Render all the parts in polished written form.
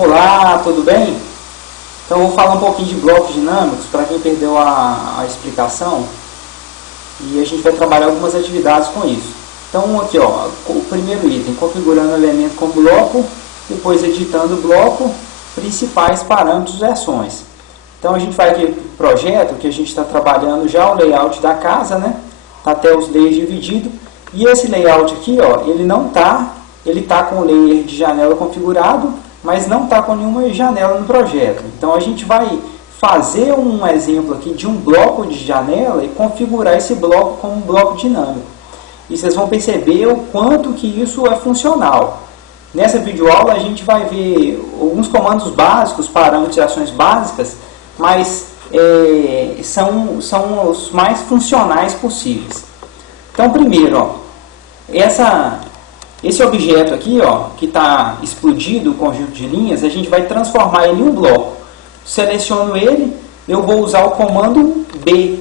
Olá, tudo bem? Então eu vou falar um pouquinho de blocos dinâmicos para quem perdeu a explicação e a gente vai trabalhar algumas atividades com isso. Então aqui ó, o primeiro item, configurando o elemento com bloco, depois editando o bloco, principais parâmetros e versões. Então a gente vai aqui para o projeto que a gente está trabalhando já o layout da casa, né? Tá até os layers divididos. E esse layout aqui ó, ele tá com o layer de janela configurado, mas não está com nenhuma janela no projeto. Então a gente vai fazer um exemplo aqui de um bloco de janela e configurar esse bloco como um bloco dinâmico. E vocês vão perceber o quanto que isso é funcional. Nessa videoaula a gente vai ver alguns comandos básicos, parâmetros e ações básicas, mas são os mais funcionais possíveis. Então primeiro, ó, esse objeto aqui, ó, que está explodido, o conjunto de linhas, a gente vai transformar ele em um bloco. Seleciono ele, eu vou usar o comando B,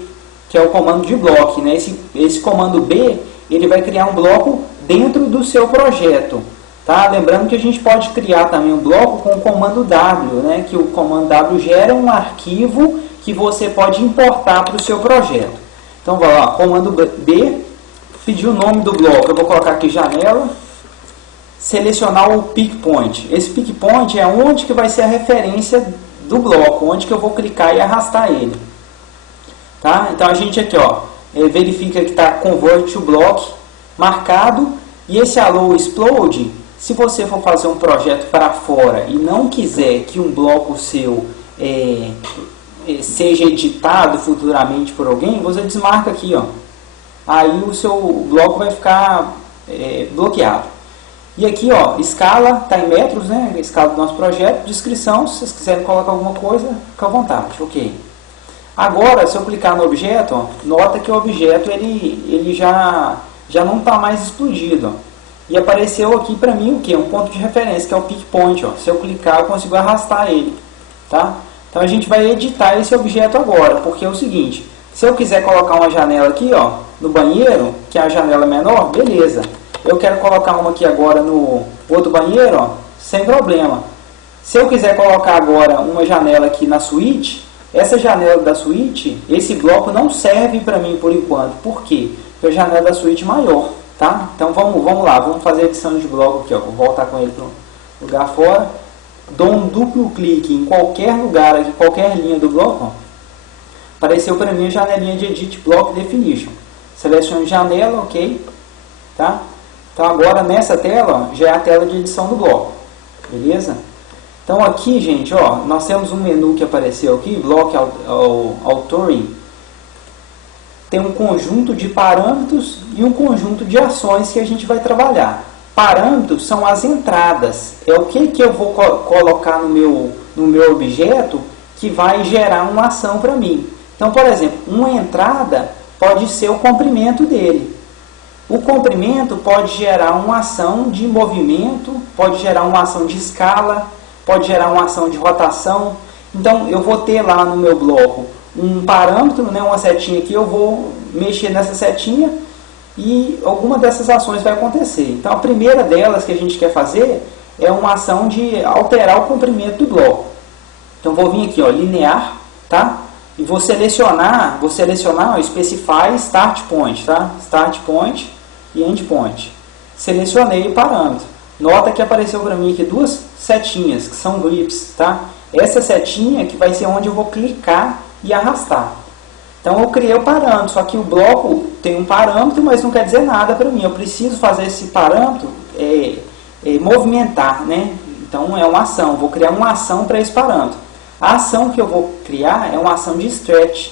que é o comando de bloco, né? Esse comando B, ele vai criar um bloco dentro do seu projeto. Tá? Lembrando que a gente pode criar também um bloco com o comando W, né? Que o comando W gera um arquivo que você pode importar para o seu projeto. Então, vai lá, comando B, pedir o nome do bloco, eu vou colocar aqui janela, selecionar o pick point. Esse pick point é onde que vai ser a referência do bloco, onde que eu vou clicar e arrastar ele. Tá? Então a gente aqui ó, verifica que está convert to block marcado, e esse allow explode, se você for fazer um projeto para fora e não quiser que um bloco seu seja editado futuramente por alguém, você desmarca aqui, ó. Aí o seu bloco vai ficar bloqueado. E aqui, ó, escala está em metros, né? A escala do nosso projeto, descrição, se vocês quiserem colocar alguma coisa, fica à vontade, ok. Agora, se eu clicar no objeto, ó, nota que o objeto ele já não está mais explodido, ó. E apareceu aqui para mim o que? Um ponto de referência, que é o pick point, ó. Se eu clicar, eu consigo arrastar ele, tá? Então a gente vai editar esse objeto agora, porque é o seguinte, se eu quiser colocar uma janela aqui, ó, no banheiro, que é a janela menor, beleza. Eu quero colocar uma aqui agora no outro banheiro, ó, sem problema. Se eu quiser colocar agora uma janela aqui na suíte, essa janela da suíte, esse bloco não serve para mim por enquanto. Por quê? Porque a janela da suíte é maior, tá? Então vamos lá, vamos fazer a edição de bloco aqui, ó. Vou voltar com ele para o lugar fora. Dou um duplo clique em qualquer lugar aqui, qualquer linha do bloco, ó. Apareceu para mim a janelinha de Edit Block Definition. Seleciono janela, ok, tá? Então agora nessa tela, ó, já é a tela de edição do bloco, beleza? Então aqui, gente, ó, nós temos um menu que apareceu aqui, Block Authoring. Tem um conjunto de parâmetros e um conjunto de ações que a gente vai trabalhar. Parâmetros são as entradas, é o que eu vou colocar no meu objeto que vai gerar uma ação para mim. Então, por exemplo, uma entrada pode ser o comprimento dele. O comprimento pode gerar uma ação de movimento, pode gerar uma ação de escala, pode gerar uma ação de rotação. Então, eu vou ter lá no meu bloco um parâmetro, né, uma setinha aqui, eu vou mexer nessa setinha e alguma dessas ações vai acontecer. Então, a primeira delas que a gente quer fazer é uma ação de alterar o comprimento do bloco. Então, vou vir aqui, ó, linear, tá? E vou selecionar, ó, specify start point, tá? Start point e end point. Selecionei o parâmetro. Nota que apareceu para mim aqui duas setinhas, que são grips, tá? Essa setinha que vai ser onde eu vou clicar e arrastar. Então eu criei o parâmetro, só que o bloco tem um parâmetro, mas não quer dizer nada para mim. Eu preciso fazer esse parâmetro movimentar, né? Então é uma ação, vou criar uma ação para esse parâmetro. A ação que eu vou criar é uma ação de stretch.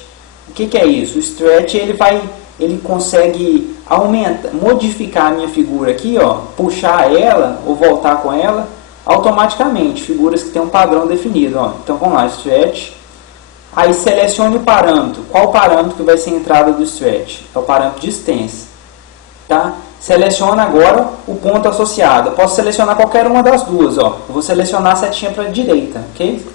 O que é isso? O stretch ele consegue modificar a minha figura aqui, ó, puxar ela ou voltar com ela automaticamente. Figuras que têm um padrão definido, ó. Então vamos lá, stretch. Aí selecione o parâmetro. Qual parâmetro que vai ser a entrada do stretch? É o parâmetro distance. Tá? Seleciona agora o ponto associado. Eu posso selecionar qualquer uma das duas, ó. Eu vou selecionar a setinha para a direita, ok?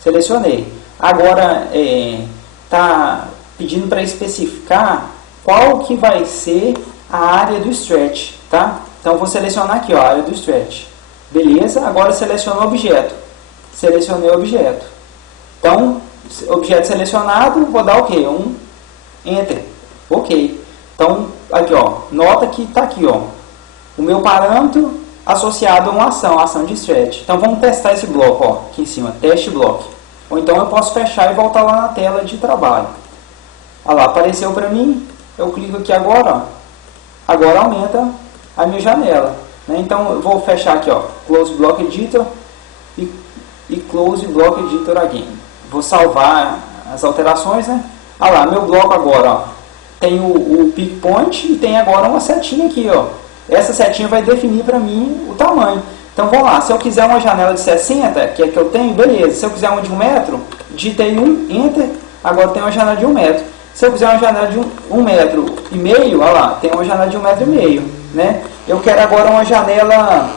Selecionei. Agora está pedindo para especificar qual que vai ser a área do stretch, tá? Então vou selecionar aqui, ó, a área do stretch. Beleza? Agora seleciono o objeto. Selecionei o objeto. Então, objeto selecionado, vou dar o quê? Um Enter. Ok. Então, aqui, ó, nota que está aqui, ó, o meu parâmetro associado a uma ação, a ação de stretch. Então, vamos testar esse bloco, ó, aqui em cima, teste bloco. Ou então eu posso fechar e voltar lá na tela de trabalho. Olha lá, apareceu para mim, eu clico aqui agora, ó, agora aumenta a minha janela, né? Então, eu vou fechar aqui, ó, Close Block Editor e Close Block Editor Again. Vou salvar as alterações, né? Olha lá, meu bloco agora, ó, tem o pick point e tem agora uma setinha aqui, ó. Essa setinha vai definir para mim o tamanho. Então vamos lá, se eu quiser uma janela de 60, que é que eu tenho, beleza. Se eu quiser uma de 1 metro, digitei Enter, agora tem uma janela de 1 metro. Se eu quiser uma janela de 1,5 metro, olha lá, tem uma janela de 1,5 metro, né? Eu quero agora uma janela,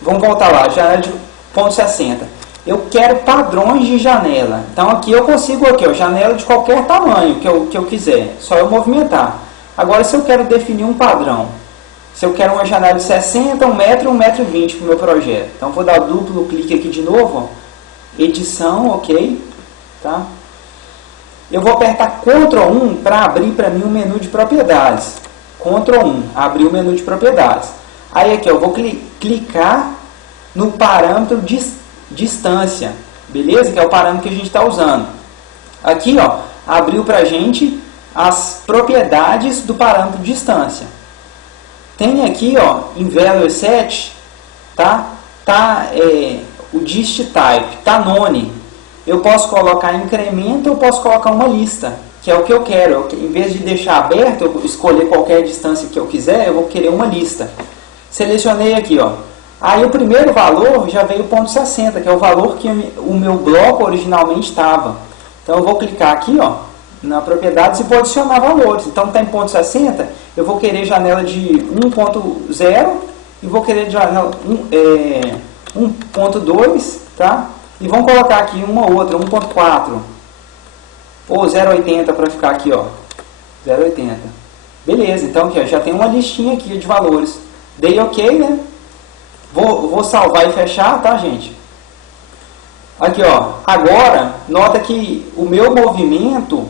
vamos voltar lá, janela de 0,60. Eu quero padrões de janela. Então aqui eu consigo aqui, ó, janela de qualquer tamanho que eu quiser, só eu movimentar. Agora se eu quero definir um padrão, se eu quero uma janela de 60, 1 metro e 1,20 metro para o meu projeto. Então vou dar duplo clique aqui de novo, ó, edição, ok, tá? Eu vou apertar Ctrl 1 para abrir para mim o menu de propriedades. Ctrl 1, abrir o menu de propriedades. Aí aqui eu vou clicar no parâmetro distância, beleza? Que é o parâmetro que a gente está usando. Aqui, ó, abriu para a gente as propriedades do parâmetro distância. Tem aqui, ó, em value set, o dist type, tá none. Eu posso colocar incremento, eu posso colocar uma lista, que é o que eu quero. Em vez de deixar aberto, eu escolher qualquer distância que eu quiser, eu vou querer uma lista. Selecionei aqui, ó. Aí o primeiro valor já veio 0,60, que é o valor que o meu bloco originalmente estava. Então eu vou clicar aqui, ó, na propriedades e vou adicionar valores. Então está em 0,60, eu vou querer janela de 1.0 e vou querer janela 1.2, tá? E vamos colocar aqui uma outra, 1.4 ou 0,80 para ficar aqui, ó, 0,80. Beleza, então aqui, ó, já tem uma listinha aqui de valores. Dei OK, né? Vou salvar e fechar, tá, gente? Aqui, ó, agora, nota que o meu movimento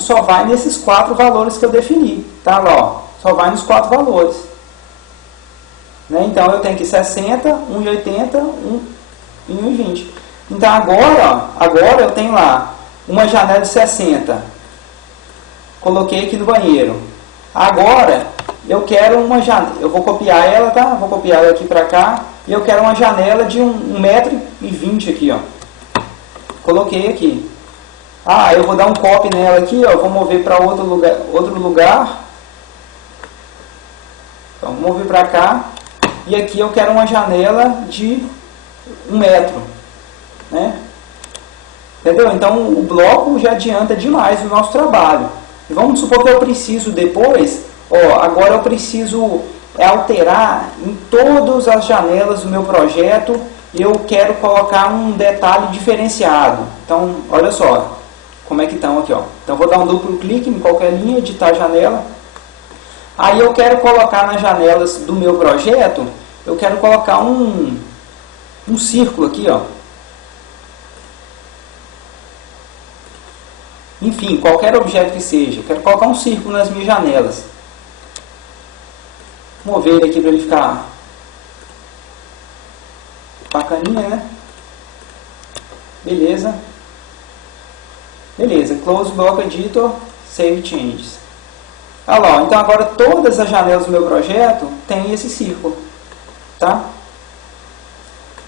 só vai nesses 4 valores que eu defini, tá, lá, ó, só vai nos 4 valores. Né? Então, eu tenho aqui 60, 1,80, 1,20. Então, agora eu tenho lá uma janela de 60. Coloquei aqui no banheiro. Agora, eu quero uma janela, eu vou copiar ela, tá? Vou copiar ela aqui para cá. E eu quero uma janela de 1,20 metro aqui, ó. Coloquei aqui. Ah, eu vou dar um copy nela aqui, ó. Vou mover para outro lugar. Então, vou mover para cá. E aqui eu quero uma janela de 1 metro, né? Entendeu? Então, o bloco já adianta demais o nosso trabalho. E vamos supor que eu preciso depois, ó, agora eu preciso alterar em todas as janelas do meu projeto, eu quero colocar um detalhe diferenciado. Então, olha só como é que estão aqui, ó. Então, vou dar um duplo clique em qualquer linha, editar a janela. Aí eu quero colocar nas janelas do meu projeto, eu quero colocar um círculo aqui, ó. Enfim, qualquer objeto que seja, eu quero colocar um círculo nas minhas janelas. Vou mover ele aqui para ele ficar bacaninha, né? Beleza. Beleza, Close Block Editor, Save Changes. Olha lá, então agora todas as janelas do meu projeto têm esse círculo, tá?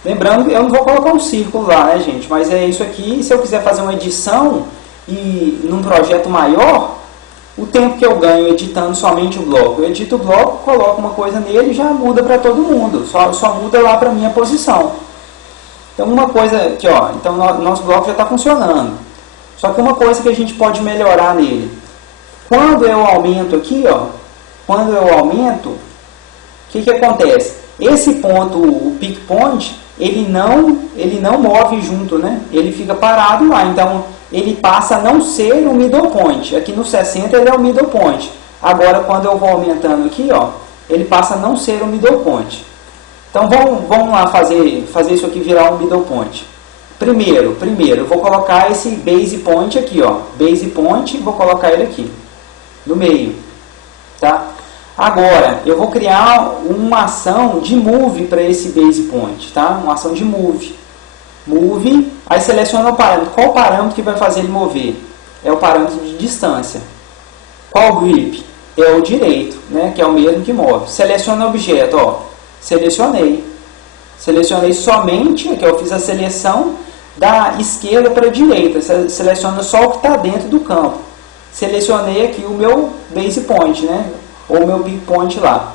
Lembrando que eu não vou colocar um círculo lá, né, gente? Mas é isso aqui. Se eu quiser fazer uma edição e num projeto maior, o tempo que eu ganho editando somente o bloco, eu edito o bloco, coloco uma coisa nele e já muda para todo mundo, só muda lá para a minha posição. Então uma coisa aqui, ó, então nosso bloco já está funcionando. Só que uma coisa que a gente pode melhorar nele, quando eu aumento aqui, ó, o que acontece? Esse ponto, o pick point, ele não move junto, né? Ele fica parado lá, então ele passa a não ser o middle point. Aqui no 60 ele é o middle point. Agora, quando eu vou aumentando aqui, ó, ele passa a não ser o middle point. Então vamos lá fazer isso aqui virar um middle point. Primeiro, eu vou colocar esse base point aqui, ó. Base point, vou colocar ele aqui, no meio. Tá? Agora, eu vou criar uma ação de move para esse base point, tá? Uma ação de move. Move, aí seleciona o parâmetro. Qual parâmetro que vai fazer ele mover? É o parâmetro de distância. Qual grip? É o direito, né? Que é o mesmo que move. Seleciona o objeto, ó. Selecionei. Selecionei somente, aqui eu fiz a seleção da esquerda para a direita. Seleciona só o que está dentro do campo. Selecionei aqui o meu base point, né? Ou o meu pick point lá.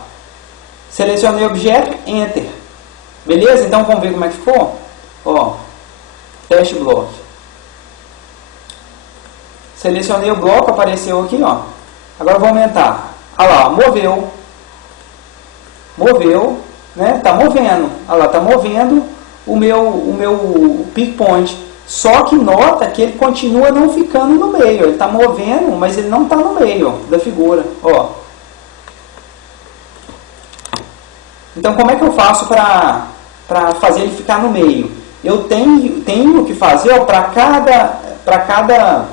Selecionei o objeto, Enter. Beleza? Então vamos ver como é que ficou? Ó, teste block. Selecionei o bloco, apareceu aqui, ó. Agora eu vou aumentar. Olha lá, moveu. Moveu, né? Tá movendo. Olha lá, tá movendo o meu pick point. Só que nota que ele continua não ficando no meio. Ele está movendo, mas ele não está no meio, ó, da figura. Ó. Então, como é que eu faço para fazer ele ficar no meio? Eu tenho que fazer para cada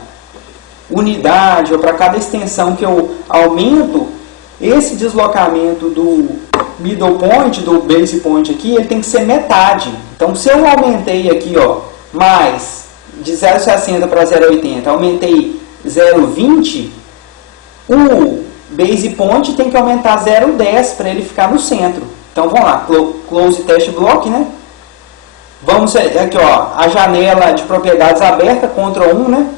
unidade ou para cada extensão que eu aumento, esse deslocamento do middle point, do base point aqui, ele tem que ser metade. Então, se eu aumentei aqui, ó, mais de 0,60 para 0,80, aumentei 0,20, o base point tem que aumentar 0,10 para ele ficar no centro. Então vamos lá, close test block, né? Vamos aqui, ó, a janela de propriedades aberta, Ctrl 1, né?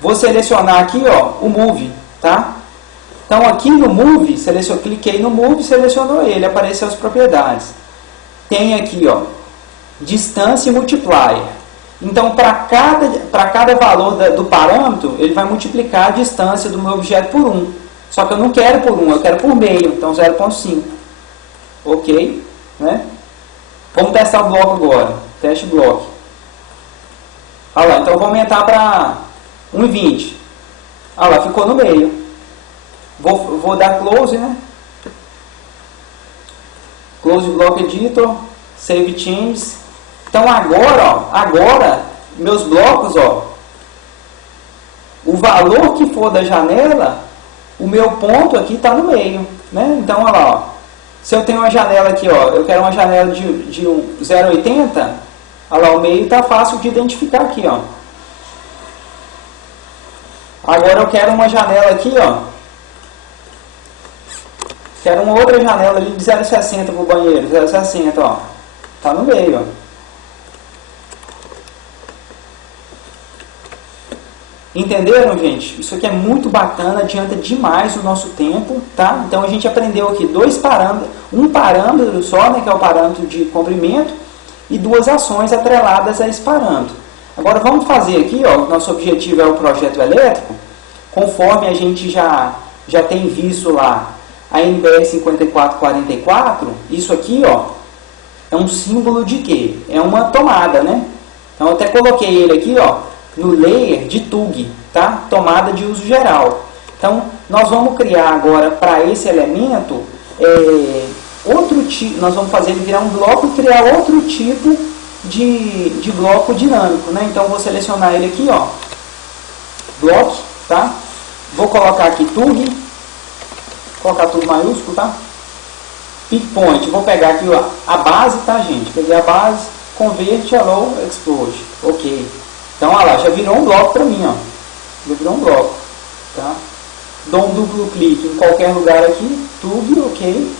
Vou selecionar aqui, ó, o move, tá? Então aqui no move, cliquei no move, selecionou ele, apareceu as propriedades. Tem aqui, ó, distância e multiplier. Então, para cada valor do parâmetro, ele vai multiplicar a distância do meu objeto por 1. Só que eu não quero por 1, eu quero por meio, então 0,5. Ok? Né? Vamos testar o bloco agora. Teste bloco. Olha lá, então eu vou aumentar para 1,20. Olha lá, ficou no meio. Vou dar close, né? Close block editor, save changes. Então agora meus blocos, ó, o valor que for da janela, o meu ponto aqui está no meio, né? Então olha lá, ó, se eu tenho uma janela aqui, ó, eu quero uma janela de 0,80, olha lá, o meio está fácil de identificar aqui, ó. Agora eu quero uma janela aqui, ó, quero uma outra janela ali de 0,60 para o banheiro, 0,60, ó, está no meio, ó. Entenderam, gente? Isso aqui é muito bacana, adianta demais o nosso tempo, tá? Então a gente aprendeu aqui dois parâmetros, um parâmetro só, né, que é o parâmetro de comprimento, e duas ações atreladas a esse parâmetro. Agora vamos fazer aqui, ó, nosso objetivo é o projeto elétrico, conforme a gente já tem visto lá a NBR 5444, isso aqui, ó, é um símbolo de quê? É uma tomada, né? Então eu até coloquei ele aqui, ó, no layer de TUG, tá? Tomada de uso geral. Então, nós vamos criar agora para esse elemento outro tipo, nós vamos fazer ele virar um bloco e criar outro tipo de bloco dinâmico, né? Então, vou selecionar ele aqui, ó, block, tá? Vou colocar aqui TUG, colocar tudo maiúsculo, tá? Pick point, vou pegar aqui ó, a base, tá, gente? Peguei a base, convert, hello, explode, ok. Então, olha lá, já virou um bloco para mim, ó. Já virou um bloco, tá? Dou um duplo clique em qualquer lugar aqui, tudo, ok.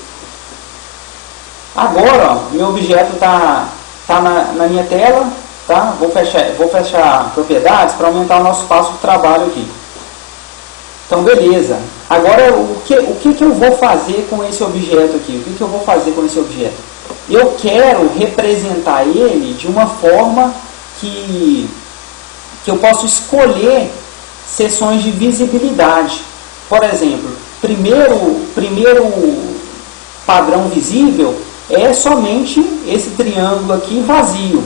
Agora, ó, meu objeto tá na minha tela, tá? Vou fechar propriedades para aumentar o nosso espaço de trabalho aqui. Então, beleza. Agora, o que eu vou fazer com esse objeto aqui? O que eu vou fazer com esse objeto? Eu quero representar ele de uma forma que eu posso escolher seções de visibilidade. Por exemplo, primeiro padrão visível é somente esse triângulo aqui vazio.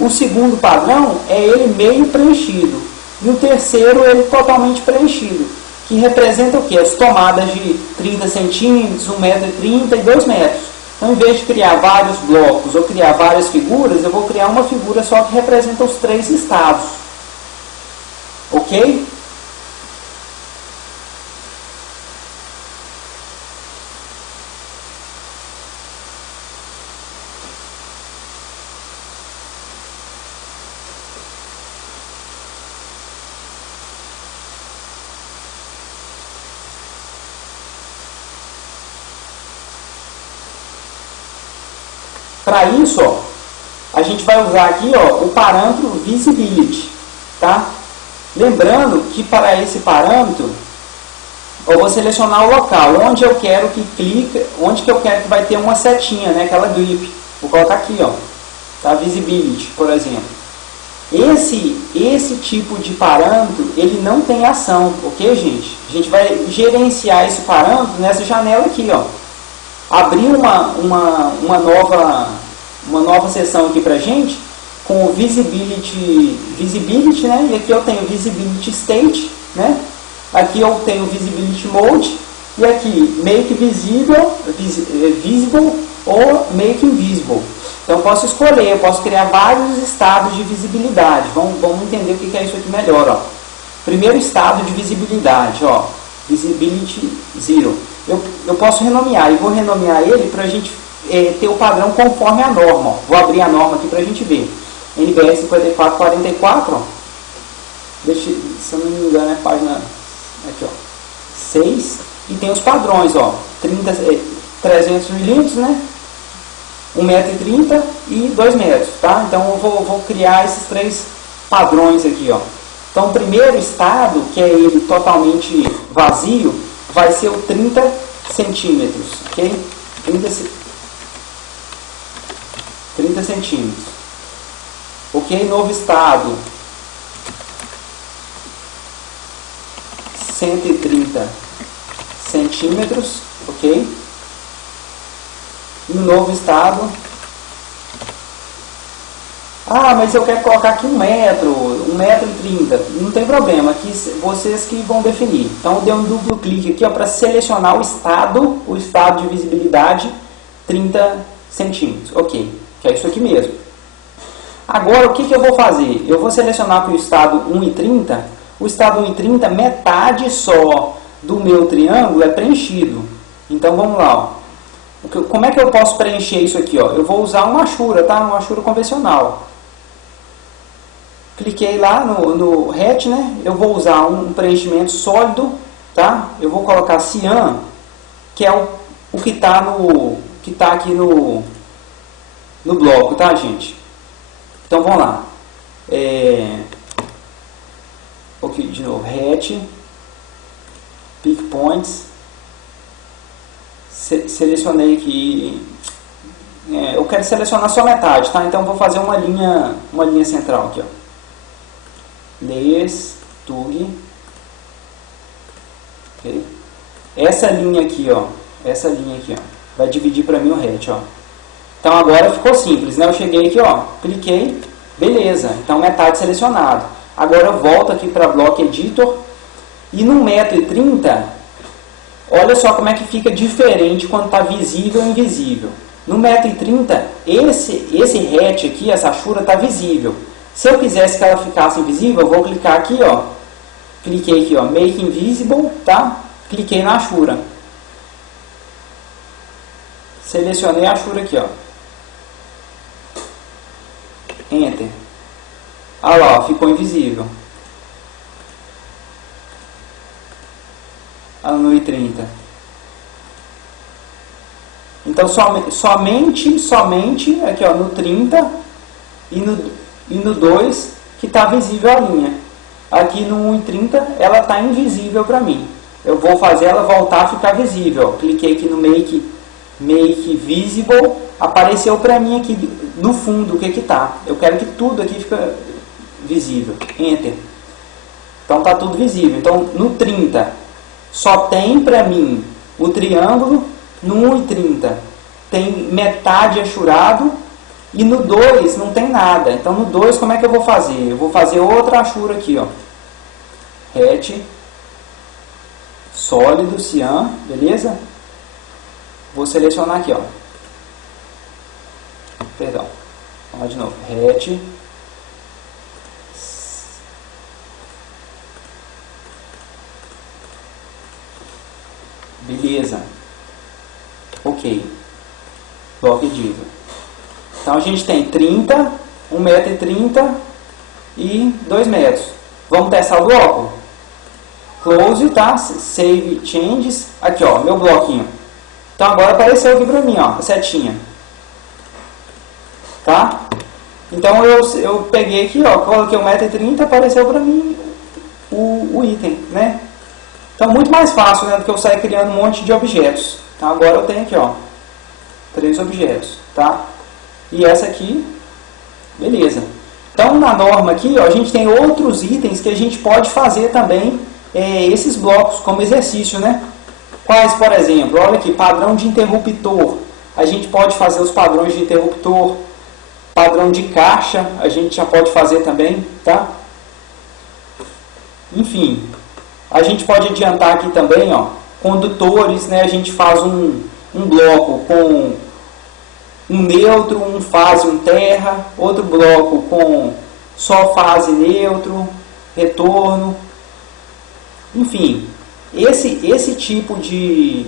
O segundo padrão é ele meio preenchido. E o terceiro ele totalmente preenchido, que representa o quê? As tomadas de 30 centímetros, 1,30 m e 2 metros. Então, em vez de criar vários blocos ou criar várias figuras, eu vou criar uma figura só que representa os 3 estados. Ok? Para isso, ó, a gente vai usar aqui, ó, o parâmetro visibility, tá? Lembrando que para esse parâmetro, eu vou selecionar o local onde eu quero que clique, onde que eu quero que vai ter uma setinha, né, aquela grip. Vou colocar aqui, ó, tá? Visibility, por exemplo. Esse tipo de parâmetro, ele não tem ação, ok, gente? A gente vai gerenciar esse parâmetro nessa janela aqui, ó. Abrir uma nova seção aqui pra gente com o visibility, né? E aqui eu tenho visibility state, né? Aqui eu tenho visibility mode e aqui make visible ou make invisible. Então eu posso escolher, eu posso criar vários estados de visibilidade. Vamos entender o que é isso aqui melhor, ó. Primeiro estado de visibilidade, ó, visibility zero. Eu posso renomear e vou renomear ele para a gente ter o padrão conforme a norma. Ó. Vou abrir a norma aqui para a gente ver. NBR 5444, ó. Deixa, se eu não me engano, é a página aqui, ó, 6. E tem os padrões, ó, 300 milímetros, né? 1,30 m e 2 metros, tá? Então eu vou criar esses 3 padrões aqui, ó. Então o primeiro estado, que é ele totalmente vazio, vai ser o 30 centímetros, ok? 30 centímetros. Ok? Novo estado, 130 centímetros, ok? No novo estado, mas eu quero colocar aqui 1 metro, 1,30 m. Não tem problema, aqui vocês que vão definir. Então eu dei um duplo clique aqui para selecionar o estado de visibilidade 30 centímetros. Ok, que é isso aqui mesmo. Agora o que eu vou fazer? Eu vou selecionar para o estado 1,30. O estado 1,30, metade só do meu triângulo é preenchido. Então vamos lá, ó. Como é que eu posso preencher isso aqui? Ó? Eu vou usar uma achura, tá? Uma achura convencional. Cliquei lá no hatch, né? Eu vou usar um preenchimento sólido, tá? Eu vou colocar cian, que é o que está aqui no bloco, tá, gente? Então vamos lá. Ok, de novo, hatch, pick points. Selecionei aqui, eu quero selecionar só metade, tá? Então vou fazer uma linha central aqui, ó. Layers, tug, okay. Essa linha aqui, ó, vai dividir para mim o hatch, ó. Então agora ficou simples, né? Eu cheguei aqui, ó, cliquei, beleza. Então metade selecionado. Agora eu volto aqui para Block Editor e no 1,30 m. Olha só como é que fica diferente quando está visível ou invisível. No 1,30 m, esse hatch aqui, essa achura, está visível. Se eu quisesse que ela ficasse invisível, eu vou clicar aqui, ó. Cliquei aqui, ó, Make Invisible, tá? Cliquei na achura. Selecionei a achura aqui, ó. Enter. Olha lá, ó, ficou invisível. No 1,30. Então somente aqui, ó, no 30 e no 2 que está visível a linha. Aqui no 1,30 ela está invisível para mim. Eu vou fazer ela voltar a ficar visível. Cliquei aqui no Make Visible, apareceu para mim aqui no fundo o que está. Eu quero que tudo aqui fique visível. Enter. Então está tudo visível. Então no 30 só tem para mim o triângulo, no 1,30 tem metade achurado e no 2 não tem nada. Então no 2 como é que eu vou fazer? Eu vou fazer outra achura aqui, ó. Hatch, sólido, cian, beleza? Vou selecionar aqui, ó. Perdão. Vamos lá de novo. Hat. Beleza. Ok. Bloco editor. Então a gente tem 30, 1,30 m e 2 metros. Vamos testar o bloco? Close, tá? Save changes. Aqui, ó, meu bloquinho. Então agora apareceu aqui pra mim, ó, a setinha. Tá? Então eu peguei aqui, ó, coloquei 1,30 m, apareceu pra mim o item, né? Então muito mais fácil, né, do que eu sair criando um monte de objetos. Então agora eu tenho aqui, ó, 3 objetos, tá? E essa aqui, beleza. Então na norma aqui, ó, a gente tem outros itens que a gente pode fazer também esses blocos como exercício, né? Quais, por exemplo, olha aqui, padrão de interruptor. A gente pode fazer os padrões de interruptor. Padrão de caixa, a gente já pode fazer também, tá? Enfim, a gente pode adiantar aqui também, ó, condutores, né? A gente faz um bloco com um neutro, um fase, um terra, outro bloco com só fase neutro, retorno. Enfim, esse tipo de